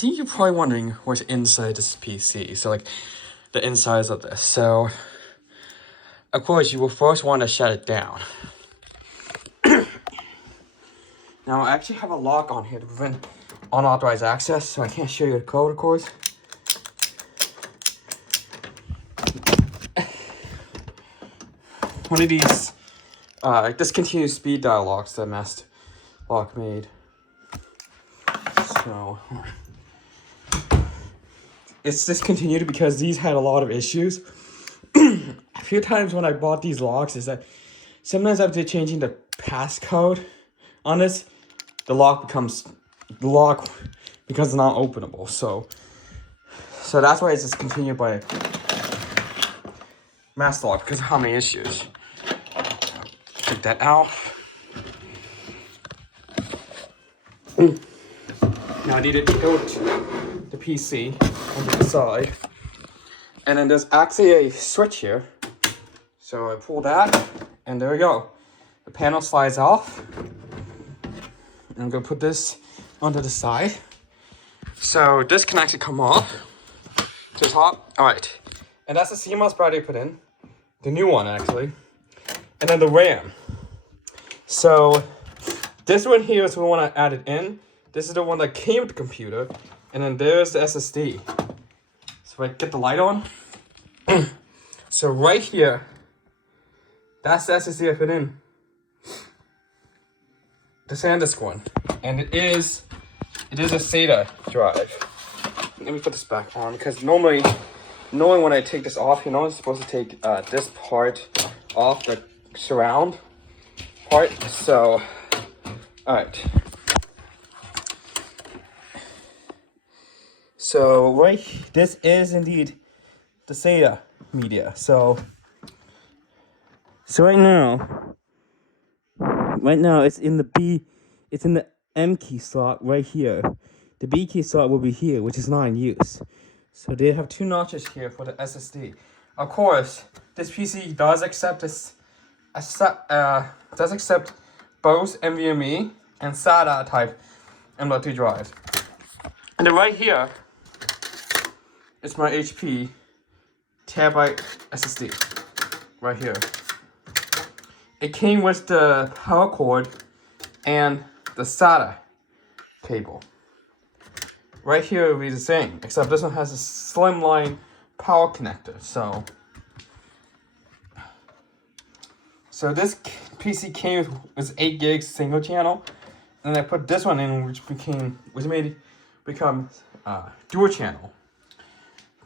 think you're probably wondering what's inside this PC. So like the insides of this. So of course you will first want to shut it down. Now I actually have a lock on here to prevent unauthorized access, so I can't show you the code, of course. One of these discontinued speed dial locks that Master Lock made. So it's discontinued because these had a lot of issues. A few times when I bought these locks is that sometimes after changing the passcode on this, the lock becomes not openable. So that's why it's discontinued by Master Lock, because of how many issues. Take that out. Now I need to tilt the PC onto the side. And then there's actually a switch here. So I pull that, and there we go. The panel slides off. And I'm gonna put this onto the side. So this can actually come off to the top. All right. And that's the CMOS battery I put in. The new one, actually. And then the RAM. So this one here is the one I added in. This is the one that came with the computer. And then there's the SSD. So I get the light on. So right here, that's the SSD I put in. The SanDisk one. And it is a SATA drive. Let me put this back on, because normally when I take this off, you're not supposed to take this part off, the surround part. So, alright. So this is indeed the SATA media. So right now it's in the M key slot right here. The B key slot will be here, which is not in use. So they have two notches here for the SSD. Of course, this PC does accept both NVMe and SATA type M.2 drives. And then right here is my HP terabyte SSD. Right here. It came with the power cord and the SATA cable. Right here will be the same, except this one has a slimline power connector. So this PC came with 8 gigs single channel, and I put this one in, which made it become dual channel.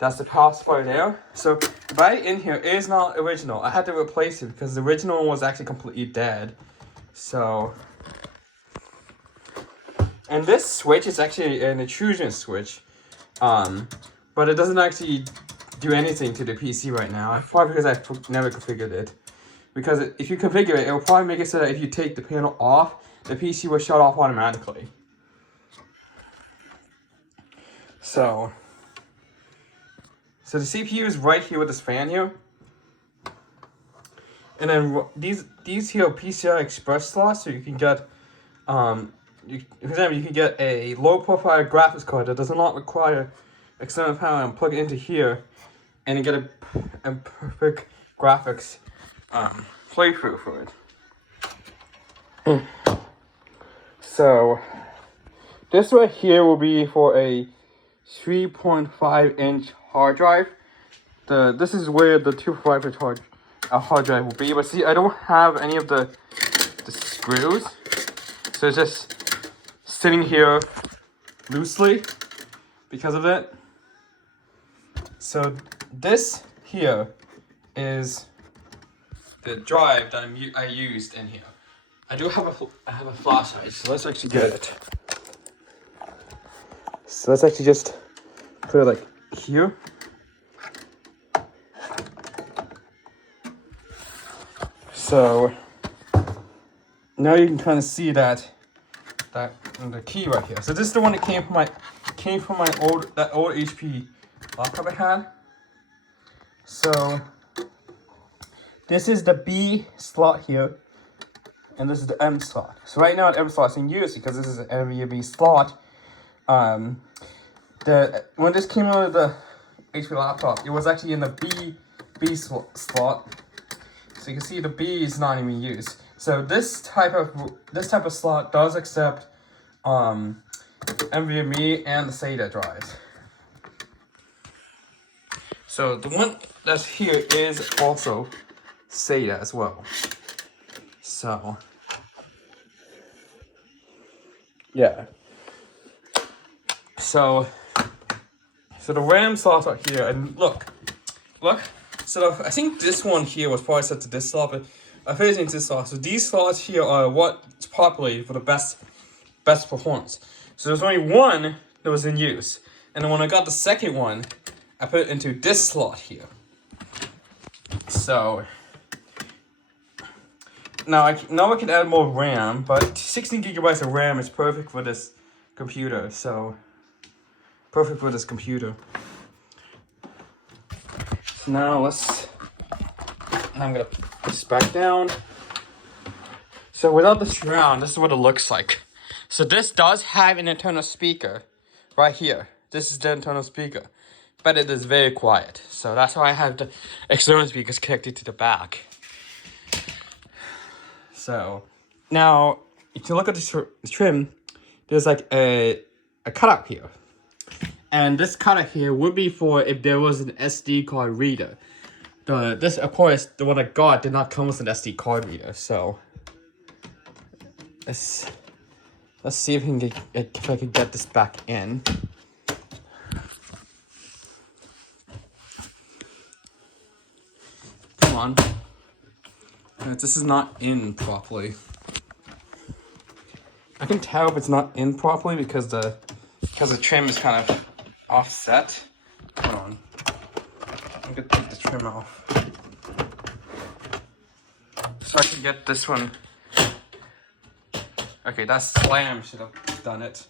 That's the power supply there. So the battery in here is not original. I had to replace it because the original one was actually completely dead. So, and this switch is actually an intrusion switch, but it doesn't actually do anything to the PC right now. Probably because I never configured it. Because if you configure it, it will probably make it so that if you take the panel off, the PC will shut off automatically. So the CPU is right here with this fan here. And then these here are PCI Express slots, so you can get, for example, you can get a low profile graphics card that does not require external power and plug it into here, and you get a perfect graphics playthrough for it. So this right here will be for a 3.5-inch hard drive. This is where the 2.5-inch hard drive will be. But see, I don't have any of the screws, so it's just sitting here loosely because of it. So this here is the drive that I used in here. I have a flashlight, so let's actually get it. So let's actually just put it like here. So now you can kind of see that the key right here. So this is the one that came from my old HP laptop I had. So this is the B slot here, and this is the M slot. So right now the M slot is in use because this is an NVMe slot. when this came out of the HP laptop, it was actually in the B slot. So you can see the B is not even used. So this type of slot does accept NVMe and the SATA drives. So the one that's here is also SATA as well. So yeah. So the RAM slots are here, and look. So I think this one here was probably set to this slot, but I put it into this slot. So these slots here are what's populated for the best performance. So there's only one that was in use, and then when I got the second one, I put it into this slot here. So now I can add more RAM, but 16 gigabytes of RAM is perfect for this computer. So perfect for this computer. So now I'm gonna put this back down. So without the surround, this is what it looks like. So this does have an internal speaker right here. This is the internal speaker, but it is very quiet. So that's why I have the external speakers connected to the back. So now, if you look at the trim, there's like a cutout here. And this cutout here would be for if there was an SD card reader. This, of course, the one I got did not come with an SD card reader. So let's see if I can get this back in. Come on. This is not in properly. I can tell if it's not in properly because the trim is kind of offset. Hold on. I'm gonna take the trim off. So I can get this one. Okay, that slam should have done it.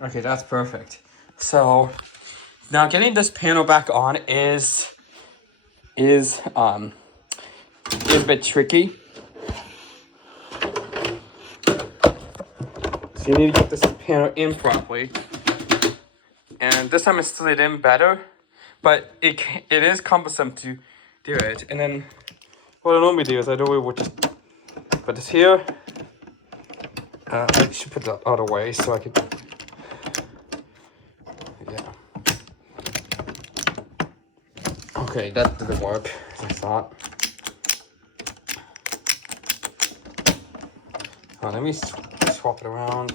Okay, that's perfect. So now getting this panel back on is a bit tricky. So you need to get this panel in properly. And this time it slid in better, but it is cumbersome to do it. And then what I normally do is I would just put this here. I should put that other way so I could. Yeah. Okay, that didn't work as I thought. Let me swap it around.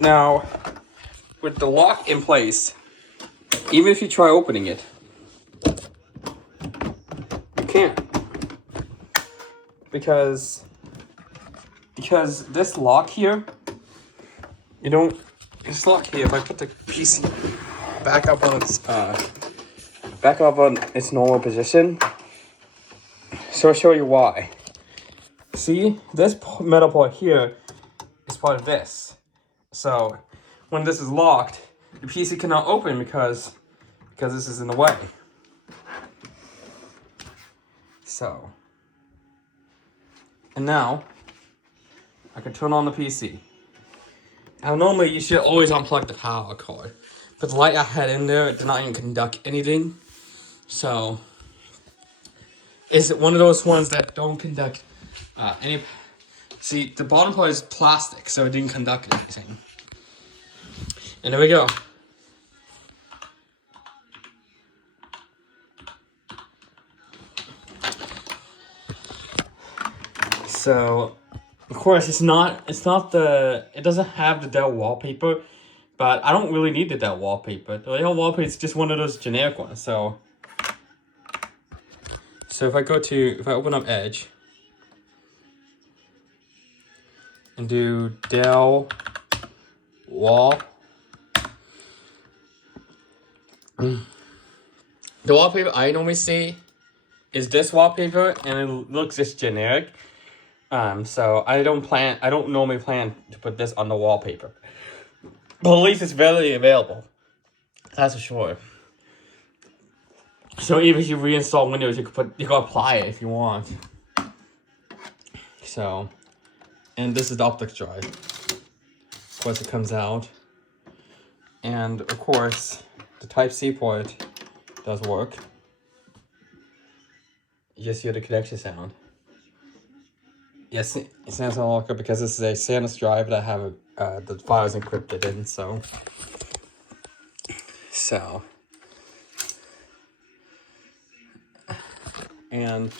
Now, with the lock in place, even if you try opening it, you can't. Because this lock here, this lock here, if I put the PC back up on its normal position, so I'll show you why. See, this metal part here is part of this. So when this is locked, the PC cannot open because this is in the way. So, and now I can turn on the PC. Now normally you should always unplug the power cord, but the light I had in there did not even conduct anything. So it's one of those ones that don't conduct any. See, the bottom part is plastic, so it didn't conduct anything. And there we go. So, of course, it doesn't have the Dell wallpaper, but I don't really need the Dell wallpaper. The Dell wallpaper is just one of those generic ones. So if I open up Edge and do Dell wall, the wallpaper I normally see is this wallpaper, and it looks just generic. So I don't normally plan to put this on the wallpaper, but at least it's readily available. That's for sure. So even if you reinstall Windows, you can apply it if you want. So, and this is the optics drive. Of course, it comes out, and of course, the Type-C port does work. You just hear the connection sound. Yes, it sounds a lot good because this is a SanDisk drive that I have the files encrypted in. So. And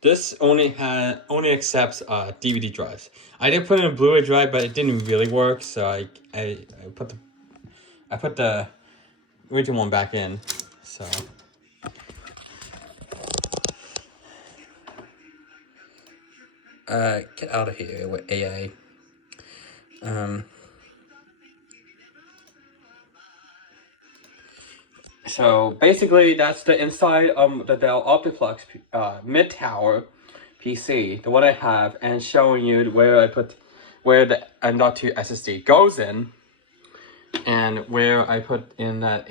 this only accepts DVD drives. I did put in a Blu-ray drive, but it didn't really work, so I put the original one back in. So get out of here with AA. So basically, that's the inside of the Dell Optiplex mid-tower PC, the one I have, and showing you where the M.2 SSD goes in, and where I put in that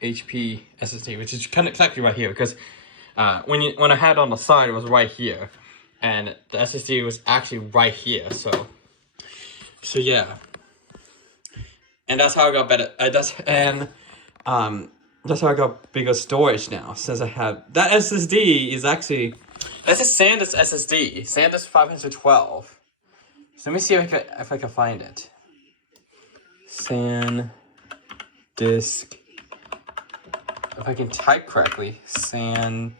HP SSD, which is kind of exactly right here, because when I had it on the side, it was right here, and the SSD was actually right here. So yeah, and that's how I got better. That's how I got bigger storage now, since I have that SSD is actually, that's a SanDisk SSD, SanDisk 512. So let me see if I can find it. SanDisk, if I can type correctly, SanDisk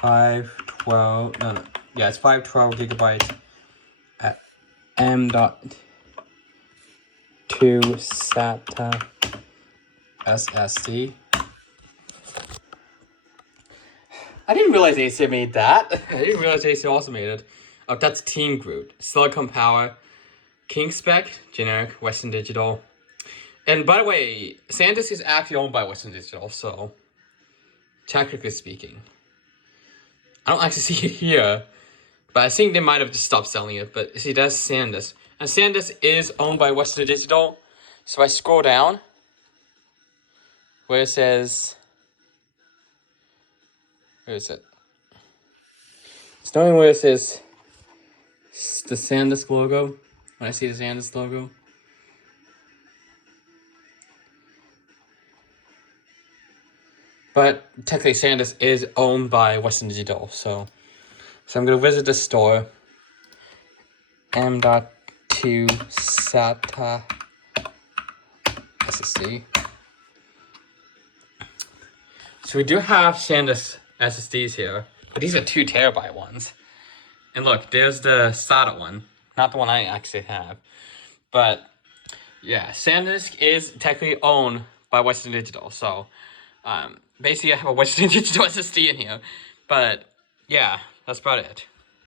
512. No, yeah, it's 512 gigabytes at M.2 SATA SSD. I didn't realize AC made that. I didn't realize AC also made it. Oh, that's Team Groot. Silicon Power, King Spec, generic, Western Digital. And by the way, SanDisk is actually owned by Western Digital, so technically speaking. I don't actually see it here, but I think they might have just stopped selling it. But see, that's SanDisk. And SanDisk is owned by Western Digital. So I scroll down where it says, where is it? It's knowing where it says the SanDisk logo. When I see the SanDisk logo. But technically SanDisk is owned by Western Digital. So I'm going to visit the store. M.2 SATA SSD. So we do have SanDisk SSDs here, but these are 2 terabyte ones. And look, there's the SATA one, not the one I actually have. But yeah, SanDisk is technically owned by Western Digital. So basically I have a Western Digital SSD in here. But yeah, that's about it.